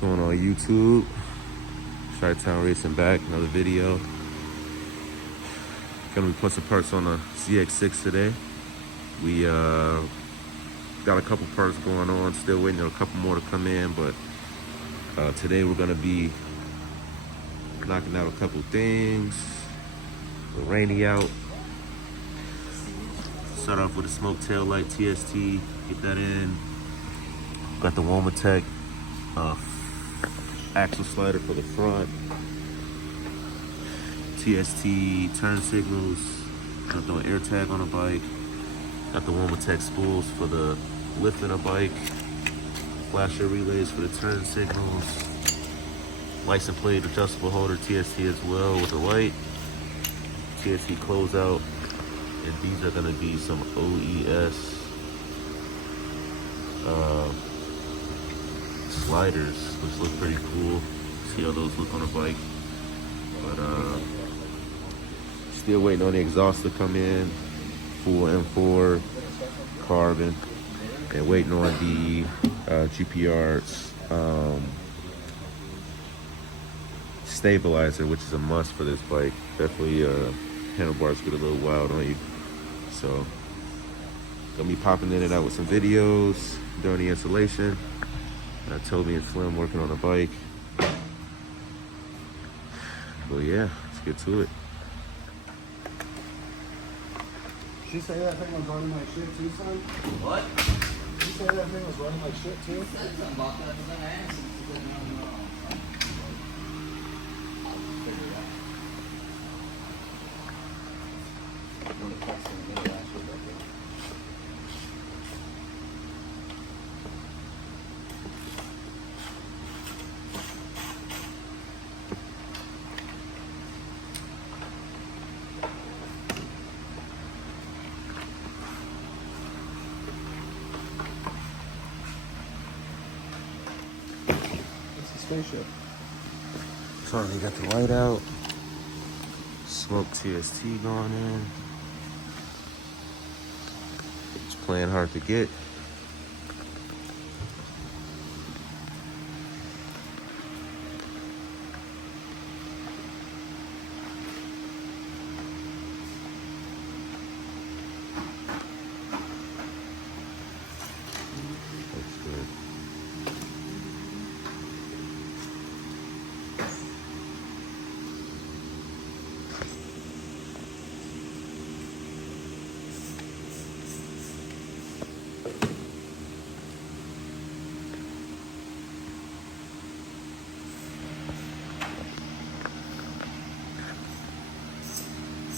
Going on YouTube. Chi-Town Racing back, another video. Gonna be putting some parts on a ZX6 today. We got a couple parts going on, still waiting on a couple more to come in, but today we're gonna be knocking out a couple things. It's rainy out. Start off with a smoke tail light TST, get that in. Got the Womatech axle slider for the front. TST turn signals. Got the air tag on a bike. Got the Womatech spools for the lift in a bike. Flasher relays for the turn signals. License plate adjustable holder TST as well with the light. TST closeout. And these are gonna be some OES sliders, which look pretty cool. See how those look on a bike. But still waiting on the exhaust to come in. Full M4 carbon, and waiting on the GPR's stabilizer, which is a must for this bike. Definitely handlebars get a little wild on you. So gonna be popping in and out with some videos during the installation. Toby and Slim working on the bike. Well, yeah, let's get to it. Did you say that thing was running like shit too, son? What? Did you say that thing was running like shit too? Said something about that, but then I asked him if he didn't know. Figure it out. When the text in the middle last week, I think. Spaceship. Finally got the light out. Smoke TST going in. It's playing hard to get. Looks good.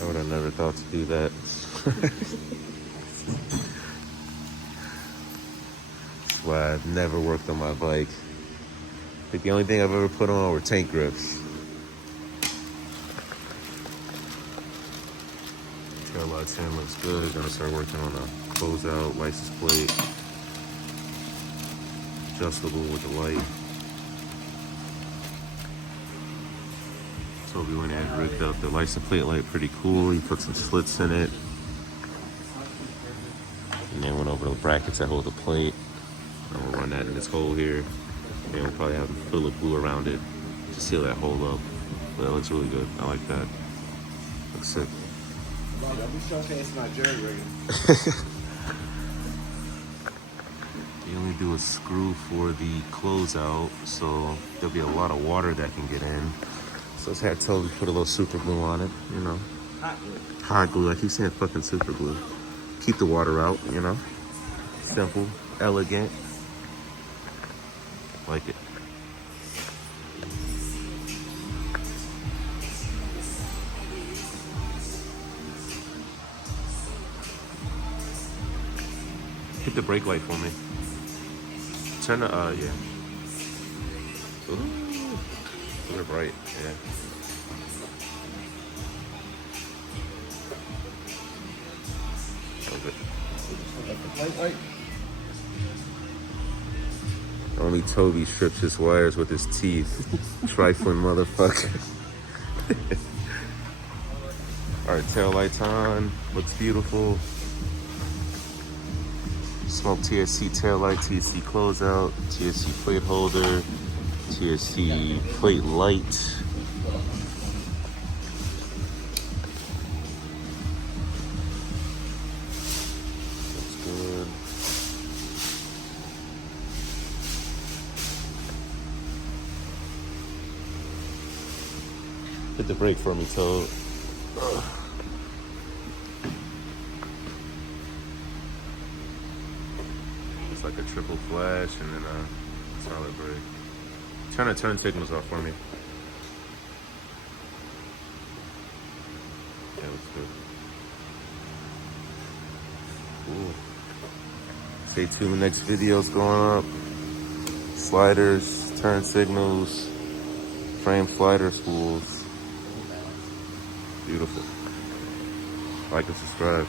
I would have never thought to do that. That's why I've never worked on my bike. I think the only thing I've ever put on were tank grips. Tail lights in looks good. Gonna start working on a closeout license plate. Adjustable with the light. Toby went ahead and rigged up the license plate light pretty cool. He put some slits in it. And then went over the brackets that hold the plate. And we'll run that in this hole here. And we'll probably have a fill of glue around it to seal that hole up. But that looks really good. I like that. Looks sick. Bro, don't be showcasing our jerry rigging. You only do a screw for the closeout, so there'll be a lot of water that can get in. So I had Toby put a little super glue on it, you know. Hot glue. Hot glue, I keep saying fucking super glue. Keep the water out, you know. Simple, elegant. Like it. Hit the brake light for me. Turn the, yeah. Ooh. They're bright, yeah. Love it. Light, light. Only Toby strips his wires with his teeth. Trifling motherfucker. All right, tail lights on. Looks beautiful. Smoke TSC tail light, TSC closeout, TSC plate holder, TSC plate light. Looks good. Hit the brake for me, Toad. It's like a triple flash and then a solid brake. Turn the turn signals off for me. Yeah, looks good. Cool. Stay tuned, the next video's going up. Sliders, turn signals, frame slider spools. Beautiful. Like and subscribe.